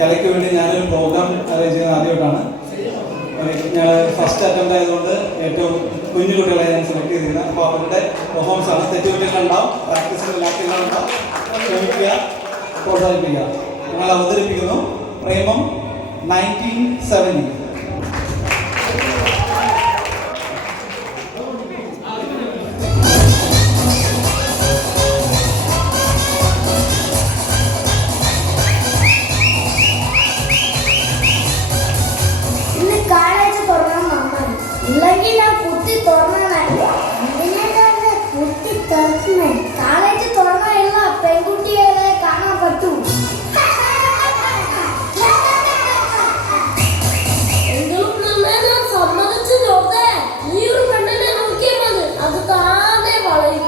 കലയ്ക്ക് വേണ്ടി ഞാനൊരു പ്രോഗ്രാം അറേഞ്ച് ചെയ്യുന്നത് ആദ്യമായിട്ടാണ്. ഞങ്ങൾ ഫസ്റ്റ് അറ്റംപ്റ്റ് ആയതുകൊണ്ട് ഏറ്റവും കുഞ്ഞു കുട്ടികളെ ഞാൻ സെലക്ട് ചെയ്തിരുന്നത്. അപ്പോൾ അവരുടെ പെർഫോമൻസ് ആണ്. തെറ്റുകുറ്റങ്ങളുണ്ടാവും, പ്രാക്ടീസിന് ലാക്കുകളുണ്ടാവും. ശ്രമിക്കുക, പ്രോത്സാഹിപ്പിക്കുക. ഞങ്ങൾ അവതരിപ്പിക്കുന്നു പ്രേമം 1970. കാലേജ് തുറന്നില്ല, പെൺകുട്ടികളെ കാണാൻ പറ്റൂ. സമ്മതിച്ചു നോക്കേ, ഈ ഒരു പെണ്ണിനെ നോക്കിയാൽ മതി, അത് താനെ വളയും.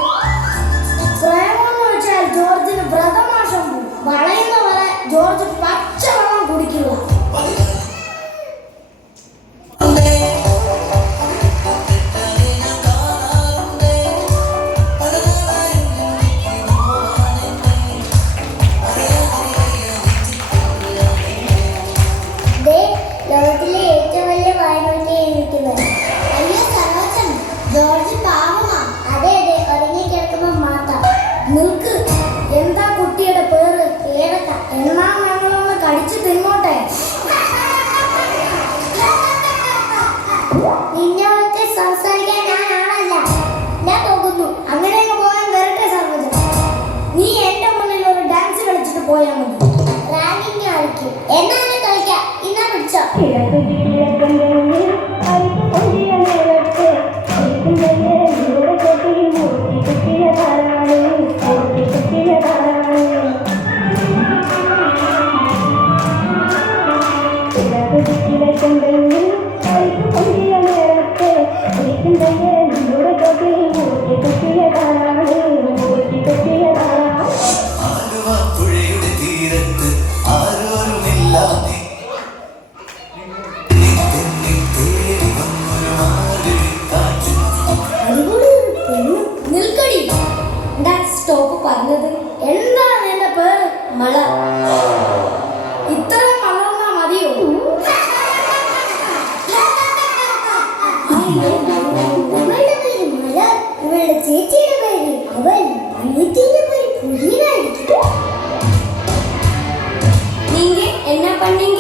പ്രേമെന്ന് വെച്ചാൽ ജോർജിന് വ്രതമാശം വളയുന്നവരെ ജോർജ് പച്ചവെള്ളം കുടിക്കുക. ലോകത്തിലെ ഏറ്റവും വലിയ വായ്പ ജോർജ് പാവമാ. അതെ അതെ, ഒതുങ്ങി കിടക്കുമ്പോ മാത്രം. നിൽക്ക്, എന്താ കുട്ടിയുടെ പേര്? ഏടക്ക. എന്നാ ഞങ്ങളൊന്ന് കടിച്ചു തിന്നോട്ടെ. നിന്നൊക്കെ സംസാരിക്കാൻ ഞാൻ ആളല്ല. ഞാൻ പോകുന്നു. അങ്ങനെ പോകാൻ വരട്ടെ സർവ്വജൻ. നീ എന്റെ മുന്നിൽ ഒരു ഡാൻസ് കളിച്ചിട്ട് പോയാൽ മതി. റാങ്കിങ് കളിക്കും. എന്നാലും കളിക്കാം. ഇന്നാ പിടിച്ചോ. എന്താണ് എന്റെ പേര്? മഴ. ഇത്ര വളർന്നാ മതിയോ? ഇവളുടെ പേര് മഴ, ഇവളുടെ ചേച്ചിയുടെ പേര് അവൻ, അനിയത്തിന്റെ പേര് കുഴിയനായിരിക്കും. നീങ്ക എന്നാ പണ്ണീങ്ക?